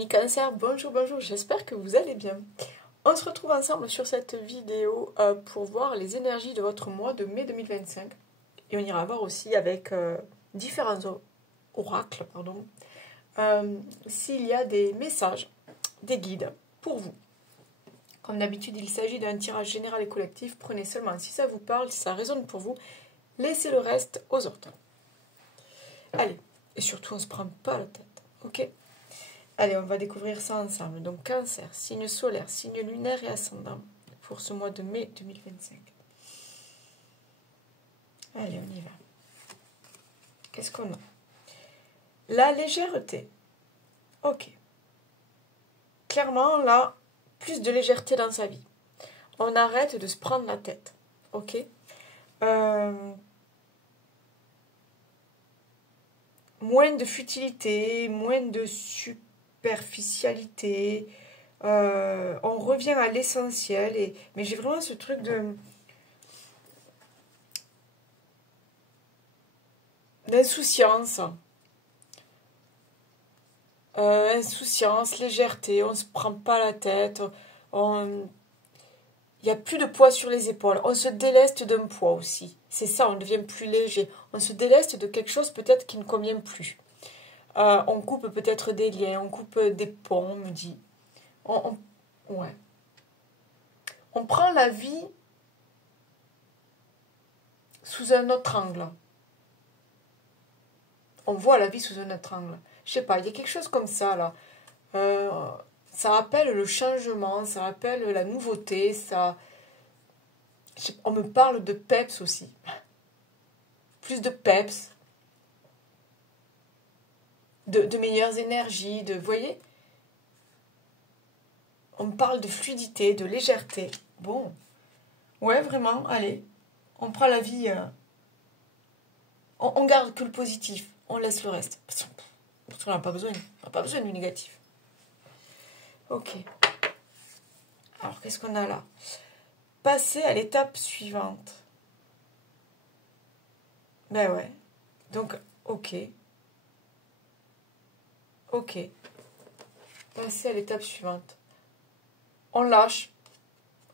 amis Cancer, bonjour, bonjour, j'espère que vous allez bien. On se retrouve ensemble sur cette vidéo pour voir les énergies de votre mois de mai 2025. Et on ira voir aussi avec différents oracles, s'il y a des messages, des guides pour vous. Comme d'habitude, il s'agit d'un tirage général et collectif. Prenez seulement si ça vous parle, si ça résonne pour vous. Laissez le reste aux autres. Allez, et surtout on ne se prend pas la tête, ok? Allez, on va découvrir ça ensemble. Donc, Cancer, signe solaire, signe lunaire et ascendant pour ce mois de mai 2025. Allez, on y va. Qu'est-ce qu'on a? La légèreté. Ok. Clairement, là, plus de légèreté dans sa vie. On arrête de se prendre la tête. Ok. Moins de futilité, moins de superficialité. On revient à l'essentiel. Mais j'ai vraiment ce truc d'insouciance. Insouciance, légèreté, on ne se prend pas la tête. Il n'y a plus de poids sur les épaules. On se déleste d'un poids aussi. C'est ça, on devient plus léger. On se déleste de quelque chose peut-être qui ne convient plus. On coupe peut-être des liens, on coupe des ponts, on me dit. Ouais. On prend la vie sous un autre angle. On voit la vie sous un autre angle. Je sais pas, il y a quelque chose comme ça, là. Ça rappelle le changement, ça rappelle la nouveauté, ça... On me parle de peps aussi. Plus de peps. De meilleures énergies, vous voyez? On me parle de fluidité, de légèreté. Bon. Ouais, vraiment, allez. On prend la vie... On garde que le positif. On laisse le reste. Parce qu'on n'a pas besoin. On n'a pas besoin du négatif. Ok. Alors, qu'est-ce qu'on a là? Passer à l'étape suivante. Ben ouais. Donc, ok. Ok. Passer à l'étape suivante. On lâche.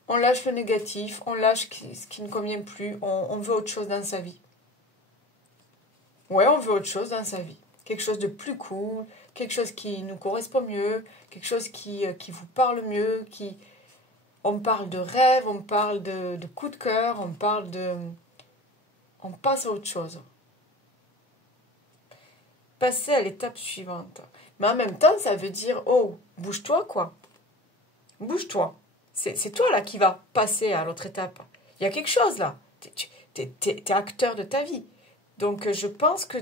On lâche le négatif. On lâche ce qui ne convient plus. On veut autre chose dans sa vie. Ouais, on veut autre chose dans sa vie. Quelque chose de plus cool. Quelque chose qui nous correspond mieux. Quelque chose qui vous parle mieux. On parle de rêve. On parle de coup de cœur. On parle de... On passe à autre chose. Passer à l'étape suivante. Mais en même temps, ça veut dire, oh, bouge-toi, quoi. Bouge-toi. C'est toi, là, qui va passer à l'autre étape. Il y a quelque chose, là. T'es acteur de ta vie. Donc, je pense que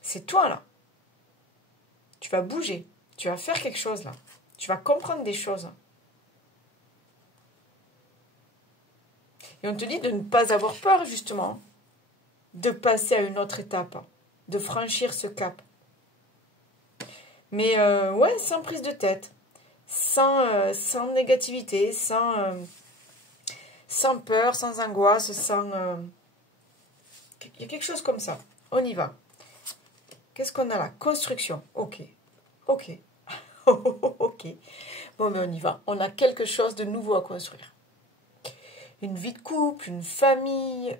c'est toi, là. Tu vas bouger. Tu vas faire quelque chose, là. Tu vas comprendre des choses. Et on te dit de ne pas avoir peur, justement. De passer à une autre étape. De franchir ce cap. Mais, ouais, sans prise de tête. Sans négativité, sans peur, sans angoisse, il y a quelque chose comme ça. On y va. Qu'est-ce qu'on a là? Construction. Ok. Ok. Ok. Bon, mais on y va. On a quelque chose de nouveau à construire. Une vie de couple, une famille,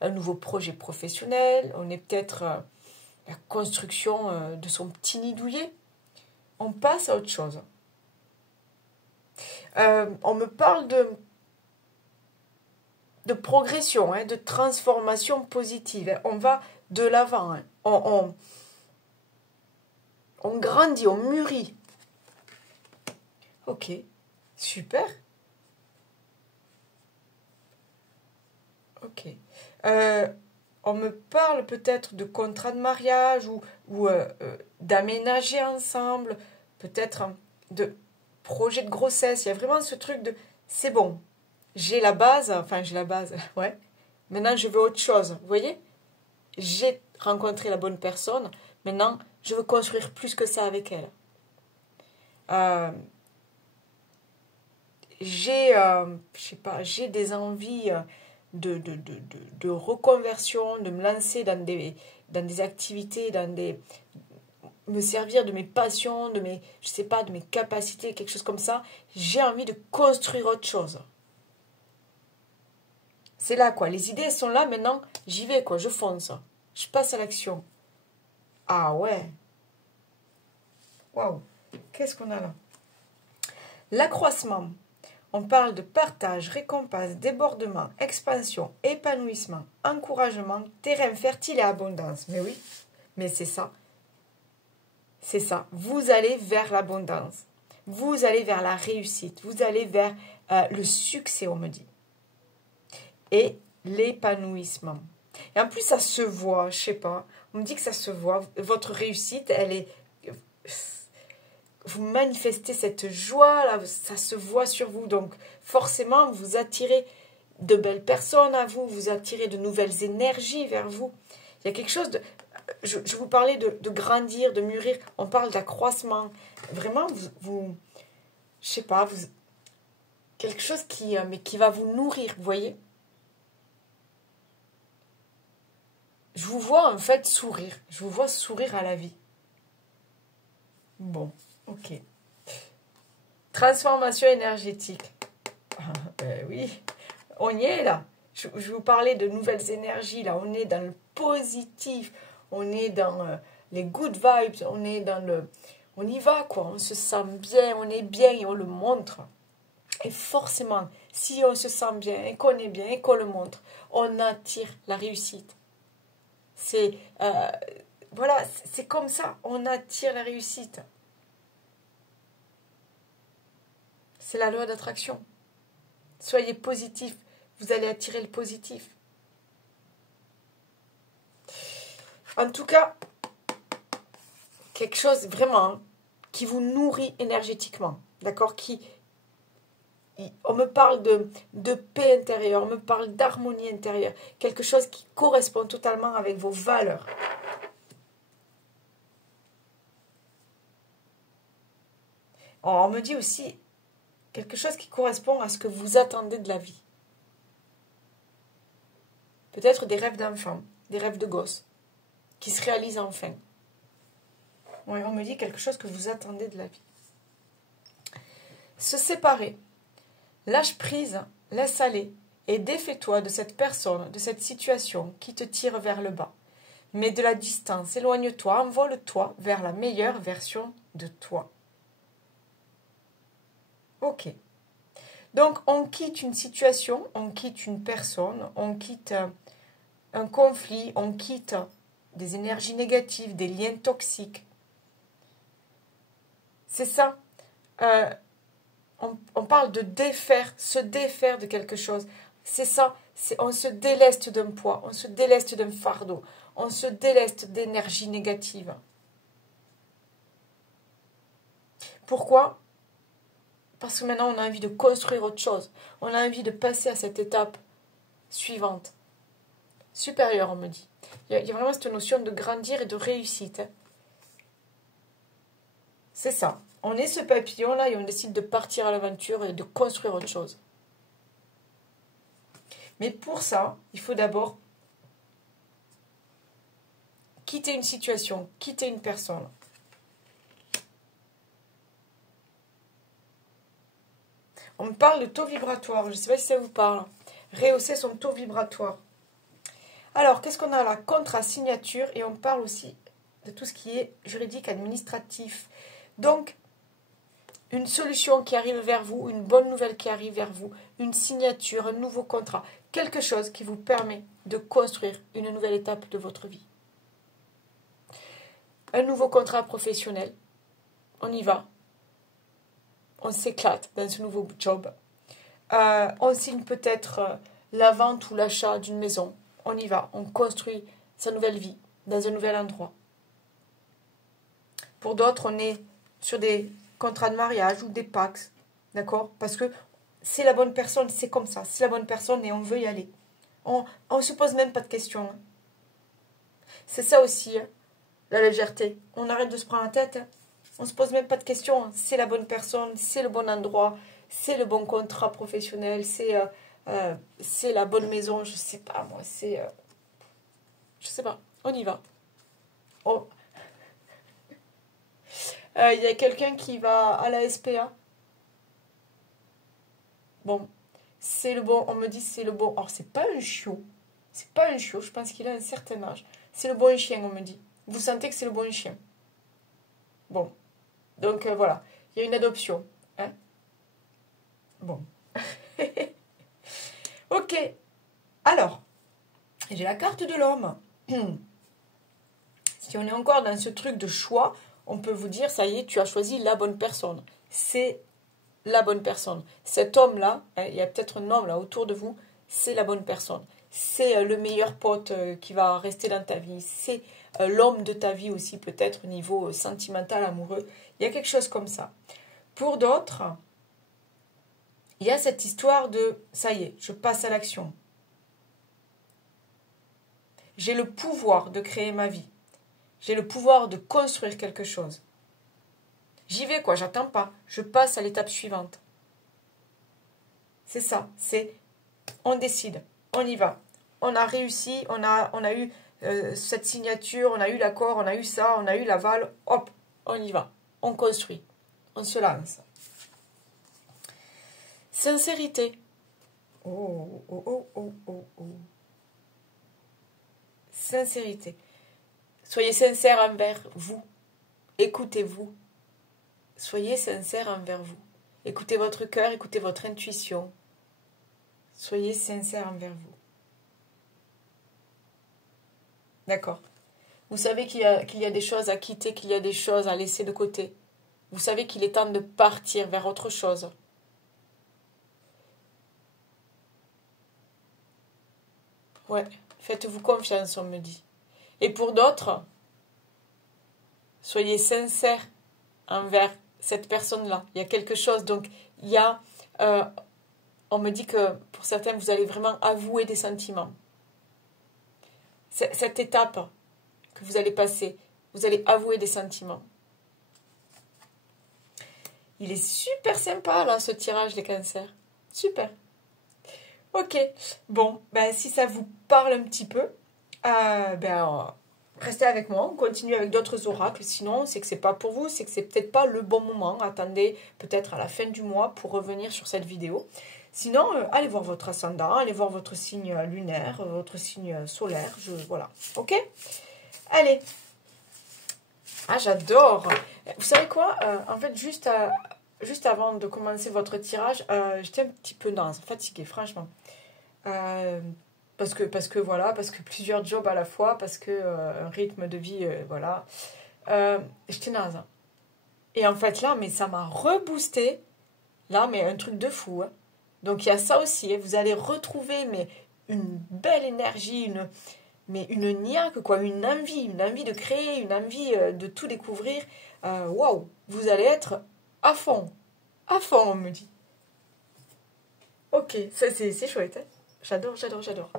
un nouveau projet professionnel. On est peut-être la construction de son petit nid douillet. On passe à autre chose. On me parle de progression, hein, de transformation positive. Hein. On va de l'avant. Hein. On grandit, on mûrit. Ok, super. Ok. On me parle peut-être de contrat de mariage ou d'aménager ensemble, peut-être de projet de grossesse. Il y a vraiment ce truc de c'est bon. J'ai la base, ouais. Maintenant, je veux autre chose. Vous voyez? J'ai rencontré la bonne personne. Maintenant, je veux construire plus que ça avec elle. J'ai des envies de reconversion, de me lancer dans des activités, me servir de mes passions, de mes, je sais pas, de mes capacités, quelque chose comme ça. J'ai envie de construire autre chose. C'est là, quoi. Les idées, elles sont là, maintenant, j'y vais, quoi. Je fonce. Je passe à l'action. Ah ouais. Waouh. Qu'est-ce qu'on a là? L'accroissement. On parle de partage, récompense, débordement, expansion, épanouissement, encouragement, terrain fertile et abondance. Mais oui, mais c'est ça. C'est ça. Vous allez vers l'abondance. Vous allez vers la réussite. Vous allez vers le succès, on me dit. Et l'épanouissement. Et en plus, ça se voit, je sais pas. On me dit que ça se voit. Votre réussite, elle est... Vous manifestez cette joie, là, ça se voit sur vous. Donc, forcément, vous attirez de belles personnes à vous. Vous attirez de nouvelles énergies vers vous. Il y a quelque chose de... Je vous parlais de grandir, de mûrir. On parle d'accroissement. Vraiment, je sais pas, quelque chose mais qui va vous nourrir, vous voyez. Je vous vois en fait sourire. Je vous vois sourire à la vie. Bon, ok. Transformation énergétique. Oui, on y est là. Je vous parlais de nouvelles énergies là. On est dans le positif. On est dans les good vibes. On est dans le... On y va quoi. On se sent bien. On est bien et on le montre. Et forcément, si on se sent bien et qu'on est bien et qu'on le montre, on attire la réussite. C'est voilà, c'est comme ça, on attire la réussite. C'est la loi d'attraction. Soyez positif, vous allez attirer le positif. En tout cas, quelque chose vraiment qui vous nourrit énergétiquement, d'accord, on me parle de paix intérieure, on me parle d'harmonie intérieure, quelque chose qui correspond totalement avec vos valeurs. On me dit aussi quelque chose qui correspond à ce que vous attendez de la vie. Peut-être des rêves d'enfant, des rêves de gosse, qui se réalisent enfin. Ouais, on me dit quelque chose que vous attendez de la vie. Se séparer. Lâche prise, laisse aller et défais-toi de cette personne, de cette situation qui te tire vers le bas. Mets de la distance, éloigne-toi, envole-toi vers la meilleure version de toi. Ok. Donc, on quitte une situation, on quitte une personne, on quitte un conflit, on quitte des énergies négatives, des liens toxiques. C'est ça. On parle de défaire, se défaire de quelque chose. C'est ça. On se déleste d'un poids, on se déleste d'un fardeau, on se déleste d'énergie négative. Pourquoi ? Parce que maintenant, on a envie de construire autre chose. On a envie de passer à cette étape suivante. Supérieure, on me dit. Il y a vraiment cette notion de grandir et de réussite. C'est ça. On est ce papillon-là et on décide de partir à l'aventure et de construire autre chose. Mais pour ça, il faut d'abord quitter une situation, quitter une personne. On me parle de taux vibratoire. Je ne sais pas si ça vous parle. Rehausser son taux vibratoire. Alors, qu'est-ce qu'on a là ? Contrat, signature. Et on parle aussi de tout ce qui est juridique, administratif. Donc, une solution qui arrive vers vous, une bonne nouvelle qui arrive vers vous, une signature, un nouveau contrat, quelque chose qui vous permet de construire une nouvelle étape de votre vie. Un nouveau contrat professionnel, on y va, on s'éclate dans ce nouveau job. On signe peut-être la vente ou l'achat d'une maison, on y va, on construit sa nouvelle vie dans un nouvel endroit. Pour d'autres, on est sur des contrat de mariage ou des Pax, d'accord? Parce que c'est la bonne personne, c'est comme ça, c'est la bonne personne et on veut y aller. On ne se pose même pas de questions. Hein. C'est ça aussi, hein, la légèreté. On arrête de se prendre la tête. Hein. On ne se pose même pas de questions. Hein. C'est la bonne personne, c'est le bon endroit, c'est le bon contrat professionnel, c'est la bonne maison, je sais pas moi, je sais pas, on y va. Il y a quelqu'un qui va à la SPA. Bon, c'est le bon. On me dit c'est le bon. Alors, c'est pas un chiot. C'est pas un chiot. Je pense qu'il a un certain âge. C'est le bon chien, on me dit. Vous sentez que c'est le bon chien. Bon. Donc, voilà. Il y a une adoption. Hein? Bon. Ok. Alors, j'ai la carte de l'homme. Si on est encore dans ce truc de choix, on peut vous dire, ça y est, tu as choisi la bonne personne. C'est la bonne personne. Cet homme-là, il y a peut-être un homme là autour de vous, c'est la bonne personne. C'est le meilleur pote qui va rester dans ta vie. C'est l'homme de ta vie aussi, peut-être au niveau sentimental, amoureux. Il y a quelque chose comme ça. Pour d'autres, il y a cette histoire de, ça y est, je passe à l'action. J'ai le pouvoir de créer ma vie. J'ai le pouvoir de construire quelque chose. J'y vais, quoi, j'attends pas. Je passe à l'étape suivante. C'est ça, c'est on décide, on y va. On a réussi, on a eu cette signature, on a eu l'accord, on a eu ça, on a eu l'aval. Hop, on y va. On construit, on se lance. Sincérité. Oh, oh, oh, oh, oh, oh. Sincérité. Soyez sincère envers vous. Écoutez-vous. Soyez sincère envers vous. Écoutez votre cœur, écoutez votre intuition. Soyez sincère envers vous. D'accord. Vous savez qu'il y a des choses à quitter, qu'il y a des choses à laisser de côté. Vous savez qu'il est temps de partir vers autre chose. Ouais, faites-vous confiance, on me dit. Et pour d'autres, soyez sincères envers cette personne-là. Il y a quelque chose, donc il y a... on me dit que pour certains, vous allez vraiment avouer des sentiments. Cette étape que vous allez passer, vous allez avouer des sentiments. Il est super sympa, là, ce tirage, les cancers. Super. Ok. Bon, ben, si ça vous parle un petit peu, restez avec moi. On continue avec d'autres oracles. Sinon, c'est que c'est pas pour vous, c'est que c'est peut-être pas le bon moment. Attendez peut-être à la fin du mois pour revenir sur cette vidéo. Sinon, allez voir votre ascendant, allez voir votre signe lunaire, votre signe solaire. Voilà. Ok? Allez. Ah, j'adore. Vous savez quoi? En fait, juste avant de commencer votre tirage, j'étais un petit peu fatiguée, franchement. Parce que voilà, parce que plusieurs jobs à la fois, parce que un rythme de vie, voilà. J'étais naze. Et en fait, là, mais ça m'a reboosté. Là, mais un truc de fou, hein. Donc il y a ça aussi, hein. Vous allez retrouver une belle énergie, une niaque, quoi, une envie de créer, une envie de tout découvrir. Waouh, vous allez être à fond, on me dit. Ok, ça c'est chouette, hein. J'adore.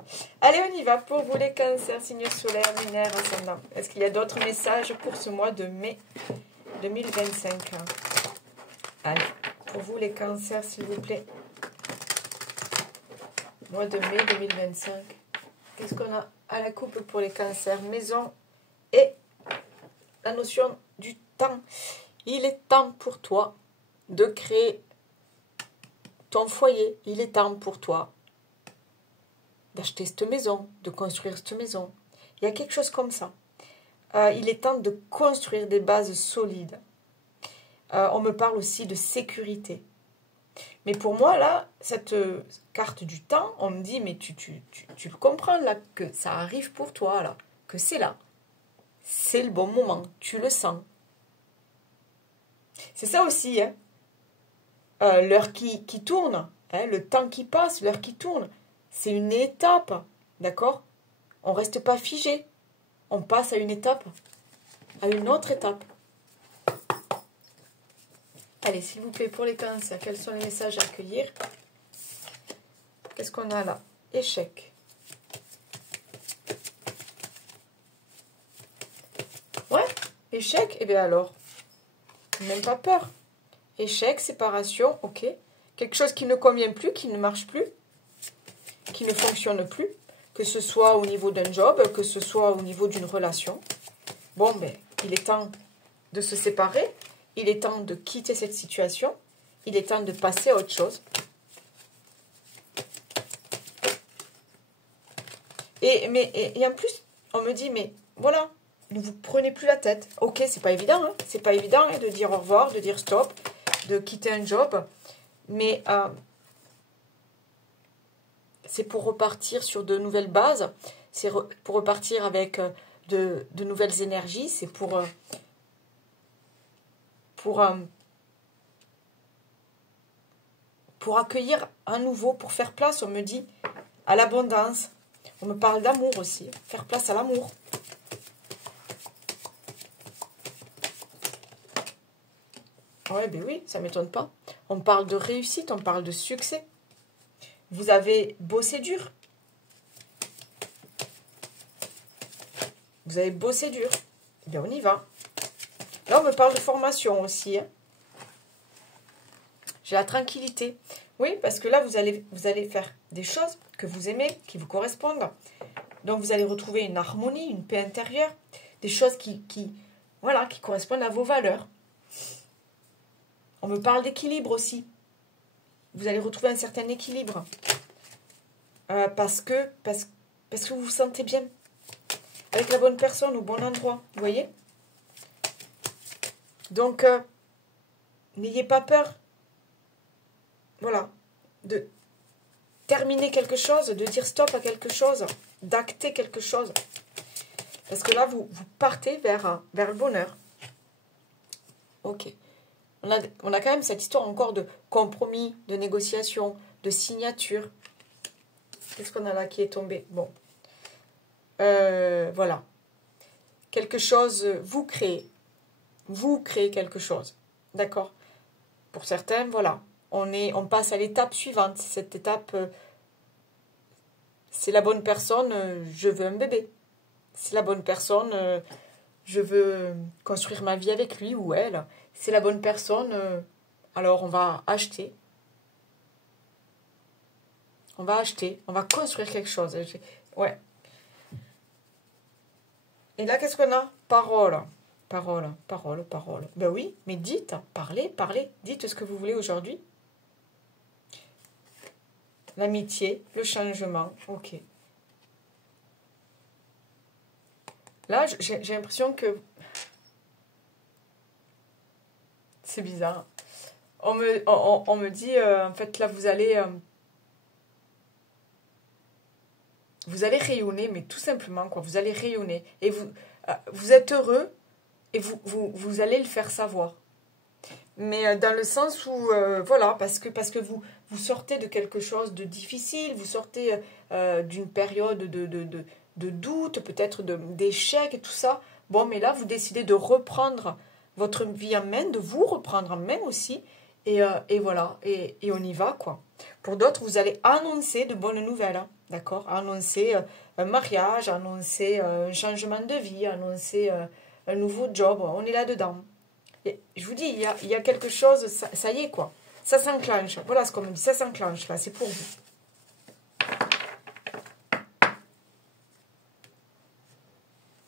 Allez, on y va pour vous les cancers, signes solaires, lunaires, ascendant. Est-ce qu'il y a d'autres messages pour ce mois de mai 2025? Allez, pour vous les cancers, s'il vous plaît. Mois de mai 2025. Qu'est-ce qu'on a à la coupe pour les cancers? Maison et la notion du temps. Il est temps pour toi de créer ton foyer. Il est temps pour toi d'acheter cette maison, de construire cette maison. Il y a quelque chose comme ça. Il est temps de construire des bases solides. On me parle aussi de sécurité. Mais pour moi, là, cette carte du temps, on me dit, mais tu le comprends, là, que ça arrive pour toi, là, que c'est là. C'est le bon moment, tu le sens. C'est ça aussi, hein. L'heure qui tourne, hein, le temps qui passe, l'heure qui tourne, c'est une étape, d'accord? On ne reste pas figé. On passe à une étape, à une autre étape. Allez, s'il vous plaît, pour les cancers, quels sont les messages à accueillir? Qu'est-ce qu'on a là? Échec. Ouais, échec, eh bien alors, même pas peur. Échec, séparation, ok. Quelque chose qui ne convient plus, qui ne marche plus, qui ne fonctionne plus, que ce soit au niveau d'un job, que ce soit au niveau d'une relation. Bon, ben, il est temps de se séparer. il est temps de quitter cette situation. Il est temps de passer à autre chose. Et en plus, on me dit, mais voilà, ne vous prenez plus la tête. Ok, c'est pas évident, hein, c'est pas évident hein, de dire au revoir, de dire stop, de quitter un job. Mais c'est pour repartir sur de nouvelles bases. C'est pour repartir avec de nouvelles énergies. C'est pour accueillir à nouveau, pour faire place, on me dit, à l'abondance. On me parle d'amour aussi. Faire place à l'amour. Ouais, ben oui, ça ne m'étonne pas. On parle de réussite, on parle de succès. Vous avez bossé dur. Vous avez bossé dur. Eh bien, on y va. Là, on me parle de formation aussi. Hein. J'ai la tranquillité. Oui, parce que là, vous allez faire des choses que vous aimez, qui vous correspondent. Donc, vous allez retrouver une harmonie, une paix intérieure. Des choses qui correspondent à vos valeurs. On me parle d'équilibre aussi. Vous allez retrouver un certain équilibre. Parce que vous vous sentez bien. Avec la bonne personne, au bon endroit. Vous voyez? Donc, n'ayez pas peur. Voilà. De terminer quelque chose, de dire stop à quelque chose, d'acter quelque chose. Parce que là, vous partez vers le bonheur. Ok. On a quand même cette histoire encore de compromis, de négociation, de signature. Qu'est-ce qu'on a là qui est tombé? Bon. Voilà. Quelque chose, vous créez. Vous créez quelque chose. D'accord? Pour certains, voilà. On passe à l'étape suivante. Cette étape, c'est la bonne personne, je veux un bébé. C'est la bonne personne, je veux construire ma vie avec lui ou elle. C'est la bonne personne, alors on va acheter. On va acheter, on va construire quelque chose. Ouais. Et là, qu'est-ce qu'on a? Parole. Parole, parole, parole. Ben oui, mais dites, parlez, parlez. Dites ce que vous voulez aujourd'hui. L'amitié, le changement. Ok. Là, j'ai l'impression que... C'est bizarre. On me dit, en fait, là, vous allez rayonner, mais tout simplement, quoi. Vous allez rayonner. Et vous êtes heureux et vous allez le faire savoir. Mais dans le sens où, voilà, parce que vous sortez de quelque chose de difficile, vous sortez d'une période de doute, peut-être d'échec et tout ça. Bon, mais là, vous décidez de reprendre votre vie en main, de vous reprendre en main aussi. Et voilà, et on y va, quoi. Pour d'autres, vous allez annoncer de bonnes nouvelles, hein, d'accord? Annoncer un mariage, annoncer un changement de vie, annoncer un nouveau job. On est là-dedans. Et je vous dis, il y a quelque chose, ça y est, quoi. Ça s'enclenche. Voilà ce qu'on me dit, ça s'enclenche, là, c'est pour vous.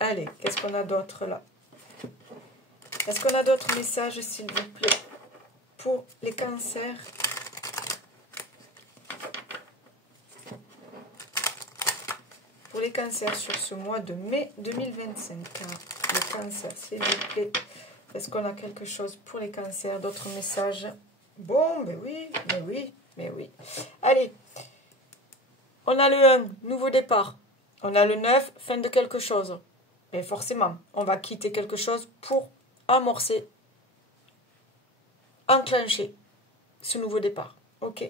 Allez, qu'est-ce qu'on a d'autre, là? Est-ce qu'on a d'autres messages, s'il vous plaît, pour les cancers? Pour les cancers sur ce mois de mai 2025. Les cancers, s'il vous plaît. Est-ce qu'on a quelque chose pour les cancers? D'autres messages? Bon, ben oui, mais oui, mais oui. Allez, on a le 1, nouveau départ. On a le 9, fin de quelque chose. Et forcément, on va quitter quelque chose pour amorcer, enclencher ce nouveau départ. Ok.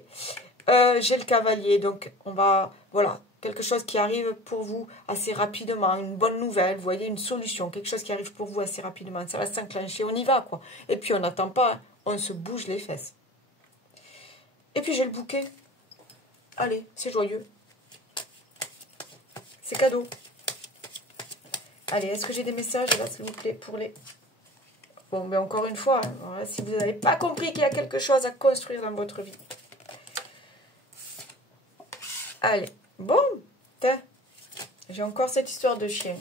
J'ai le cavalier, donc on va... Voilà, quelque chose qui arrive pour vous assez rapidement, une bonne nouvelle, vous voyez, une solution, quelque chose qui arrive pour vous assez rapidement. Ça va s'enclencher, on y va, quoi. Et puis on n'attend pas, hein, on se bouge les fesses. Et puis j'ai le bouquet. Allez, c'est joyeux. C'est cadeau. Allez, est-ce que j'ai des messages là, s'il vous plaît, pour les... Bon, mais encore une fois, hein, voilà, si vous n'avez pas compris qu'il y a quelque chose à construire dans votre vie. Allez, bon, j'ai encore cette histoire de chien.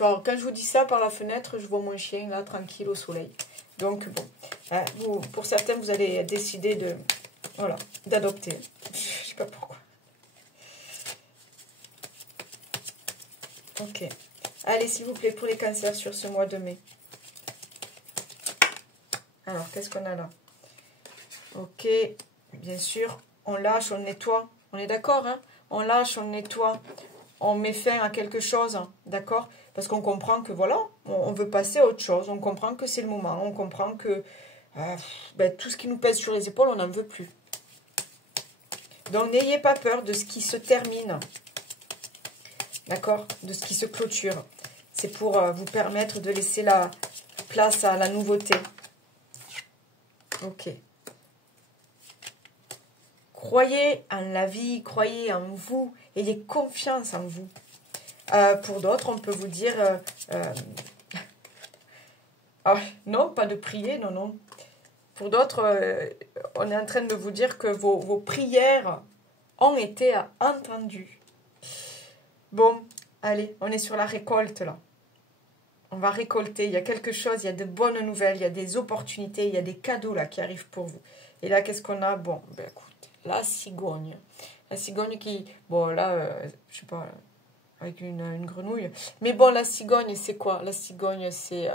Alors, quand je vous dis ça par la fenêtre, je vois mon chien là, tranquille au soleil. Donc, bon, hein, pour certains, vous allez décider de, voilà, d'adopter. Je sais pas pourquoi. Ok. Allez, s'il vous plaît, pour les cancers sur ce mois de mai. Alors, qu'est-ce qu'on a là? Ok, bien sûr, on lâche, on nettoie. On est d'accord, hein? On lâche, on nettoie. On met fin à quelque chose, hein, d'accord? Parce qu'on comprend que, voilà, on veut passer à autre chose. On comprend que c'est le moment. On comprend que ben, tout ce qui nous pèse sur les épaules, on n'en veut plus. Donc, n'ayez pas peur de ce qui se termine. D'accord? De ce qui se clôture. C'est pour vous permettre de laisser la place à la nouveauté. Ok. Croyez en la vie, croyez en vous, ayez confiance en vous. Pour d'autres, on peut vous dire... ah, non, pas de prier, non, non. Pour d'autres, on est en train de vous dire que vos prières ont été entendues. Bon, allez, on est sur la récolte, là. On va récolter, il y a quelque chose, il y a de bonnes nouvelles, il y a des opportunités, il y a des cadeaux, là, qui arrivent pour vous. Et là, qu'est-ce qu'on a? Bon, ben écoute, la cigogne. La cigogne qui... Bon, là, je sais pas, avec une grenouille. Mais bon, la cigogne, c'est quoi? La cigogne, c'est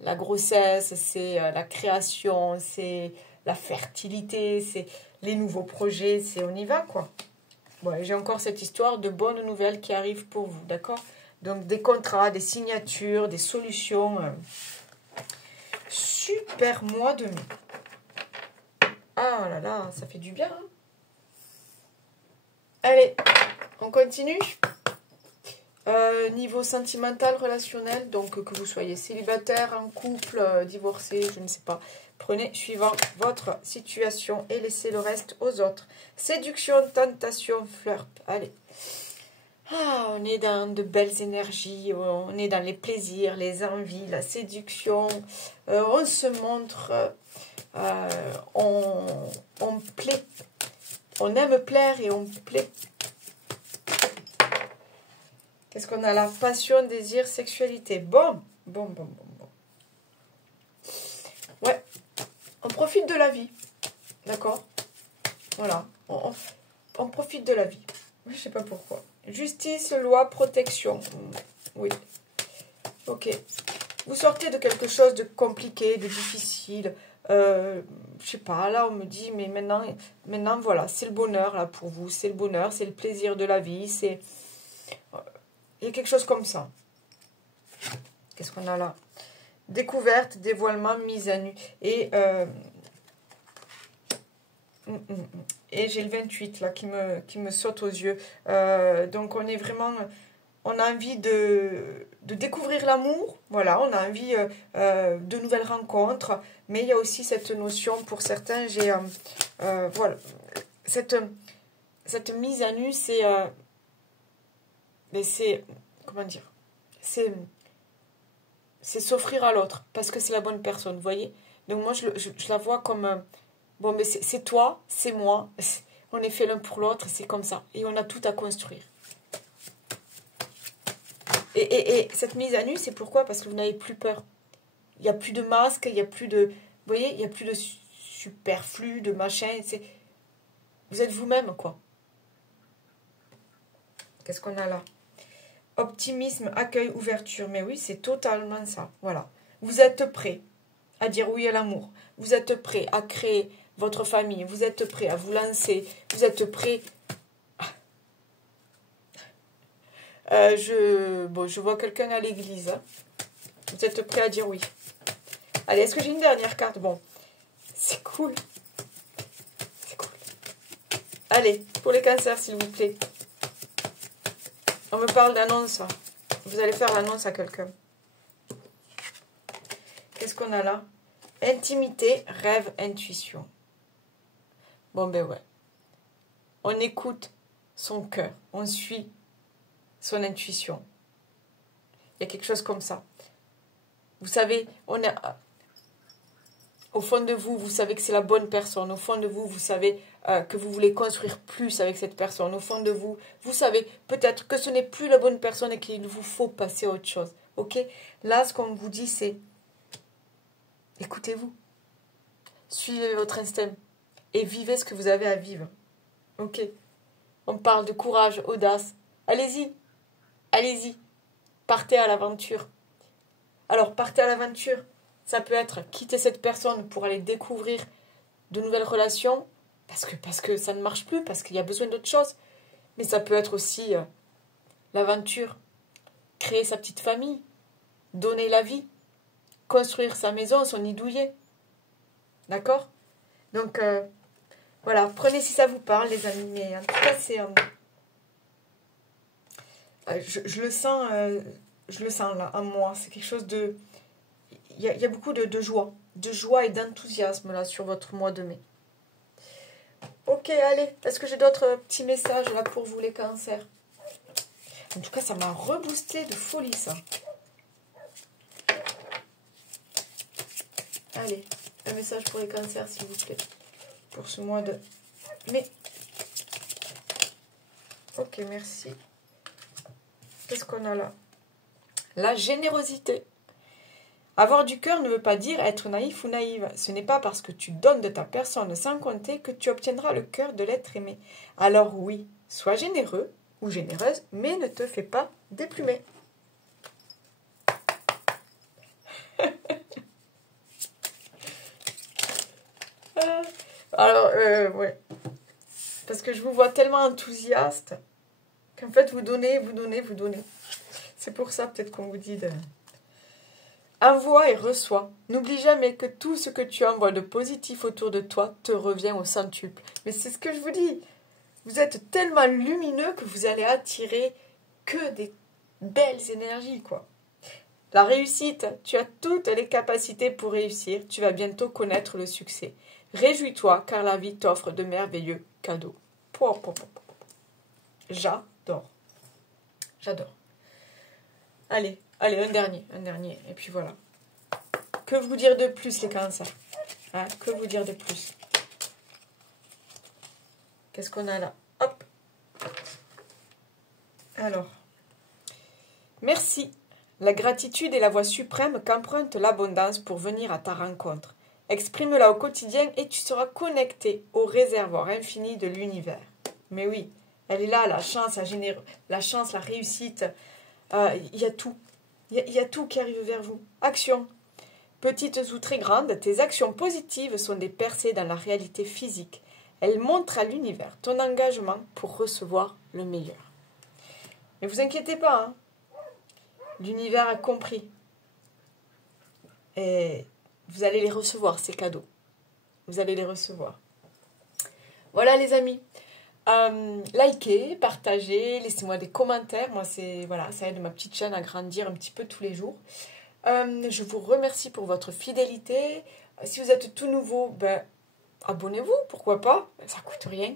la grossesse, c'est la création, c'est la fertilité, c'est les nouveaux projets, c'est on y va, quoi. Bon, j'ai encore cette histoire de bonnes nouvelles qui arrivent pour vous, d'accord? Donc, des contrats, des signatures, des solutions. Super mois de mai. Ah là là, ça fait du bien, hein? Allez, on continue. Niveau sentimental, relationnel, donc que vous soyez célibataire, en couple, divorcé, je ne sais pas. Prenez suivant votre situation et laissez le reste aux autres. Séduction, tentation, flirt. Allez. Ah, on est dans de belles énergies, on est dans les plaisirs, les envies, la séduction. On se montre, on plaît. On aime plaire et on plaît. Qu'est-ce qu'on a là? Passion, désir, sexualité. Bon. Ouais, on profite de la vie. D'accord? Voilà, on profite de la vie. Je sais pas pourquoi. Justice, loi, protection. Oui. Ok. Vous sortez de quelque chose de compliqué, de difficile. Je sais pas, là on me dit, mais maintenant voilà, c'est le bonheur là pour vous. C'est le bonheur, c'est le plaisir de la vie. C'est... Il y a quelque chose comme ça. Qu'est-ce qu'on a là? Découverte, dévoilement, mise à nu. Et j'ai le 28 là qui me saute aux yeux. Donc on est vraiment... On a envie de découvrir l'amour. Voilà, on a envie de nouvelles rencontres. Mais il y a aussi cette notion, pour certains, j'ai... voilà. Cette mise à nu, c'est... mais c'est... Comment dire? C'est s'offrir à l'autre. Parce que c'est la bonne personne, vous voyez? Donc moi, je la vois comme... bon, mais c'est toi, c'est moi. On est fait l'un pour l'autre, c'est comme ça. Et on a tout à construire. Et cette mise à nu, c'est pourquoi? Parce que vous n'avez plus peur. Il n'y a plus de masque, il n'y a plus de... Vous voyez, il n'y a plus de superflu, de machin. Vous êtes vous-même, quoi. Qu'est-ce qu'on a là? Optimisme, accueil, ouverture. Mais oui, c'est totalement ça. Voilà. Vous êtes prêt à dire oui à l'amour. Vous êtes prêt à créer votre famille. Vous êtes prêt à vous lancer. Vous êtes prêt... je vois quelqu'un à l'église. Hein. Vous êtes prêt à dire oui. Allez, est-ce que j'ai une dernière carte? Bon, c'est cool. C'est cool. Allez, pour les cancers, s'il vous plaît. On me parle d'annonce. Vous allez faire l'annonce à quelqu'un. Qu'est-ce qu'on a là? Intimité, rêve, intuition. Bon, ben ouais. On écoute son cœur. On suit son intuition. Il y a quelque chose comme ça. Vous savez, Au fond de vous, vous savez que c'est la bonne personne. Au fond de vous, vous savez que vous voulez construire plus avec cette personne. Au fond de vous, vous savez peut-être que ce n'est plus la bonne personne et qu'il vous faut passer à autre chose. Ok? Là, ce qu'on vous dit, c'est écoutez-vous. Suivez votre instinct et vivez ce que vous avez à vivre. Ok? On parle de courage, audace. Allez-y. Allez-y. Partez à l'aventure. Alors, partez à l'aventure. Ça peut être quitter cette personne pour aller découvrir de nouvelles relations parce que ça ne marche plus, parce qu'il y a besoin d'autre chose. Mais ça peut être aussi l'aventure, créer sa petite famille, donner la vie, construire sa maison, son nid douillet. D'accord? Donc, voilà, prenez si ça vous parle, les amis. Mais en tout cas, c'est... je le sens là, en moi. C'est quelque chose de... Il y a beaucoup de joie et d'enthousiasme là sur votre mois de mai. Ok, allez, est-ce que j'ai d'autres petits messages là pour vous les cancers? En tout cas, ça m'a reboosté de folie ça. Allez, un message pour les cancers s'il vous plaît. Pour ce mois de mai. Ok, merci. Qu'est-ce qu'on a là? La générosité. Avoir du cœur ne veut pas dire être naïf ou naïve. Ce n'est pas parce que tu donnes de ta personne sans compter que tu obtiendras le cœur de l'être aimé. Alors oui, sois généreux ou généreuse, mais ne te fais pas déplumer. Alors, ouais. Parce que je vous vois tellement enthousiaste qu'en fait, vous donnez. C'est pour ça peut-être qu'on vous dit de... Envoie et reçois. N'oublie jamais que tout ce que tu envoies de positif autour de toi te revient au centuple. Mais c'est ce que je vous dis. Vous êtes tellement lumineux que vous allez attirer que des belles énergies, quoi. La réussite, tu as toutes les capacités pour réussir. Tu vas bientôt connaître le succès. Réjouis-toi car la vie t'offre de merveilleux cadeaux. J'adore. J'adore. Allez, un dernier. Et puis voilà. Que vous dire de plus, les cancers? Hein, que vous dire de plus? Qu'est-ce qu'on a là? Hop. Alors. Merci. La gratitude est la voie suprême qu'emprunte l'abondance pour venir à ta rencontre. Exprime-la au quotidien et tu seras connecté au réservoir infini de l'univers. Mais oui, elle est là, la chance, la réussite. Il y a tout. Il y a tout qui arrive vers vous. Action. Petites ou très grandes, tes actions positives sont des percées dans la réalité physique. Elles montrent à l'univers ton engagement pour recevoir le meilleur. Mais vous inquiétez pas, hein. L'univers a compris. Et vous allez les recevoir, ces cadeaux. Vous allez les recevoir. Voilà les amis. Likez, partagez, laissez-moi des commentaires. Moi, ça aide ma petite chaîne à grandir un petit peu tous les jours. Je vous remercie pour votre fidélité. Si vous êtes tout nouveau, abonnez-vous, pourquoi pas, ça coûte rien.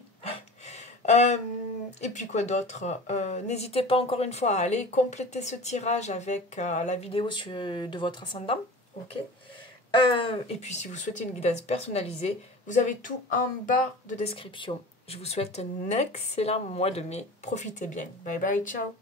Et puis quoi d'autre? N'hésitez pas encore une fois à aller compléter ce tirage avec la vidéo de votre ascendant. Ok. Et puis si vous souhaitez une guidance personnalisée, vous avez tout en bas de description. Je vous souhaite un excellent mois de mai. Profitez bien. Bye bye, ciao.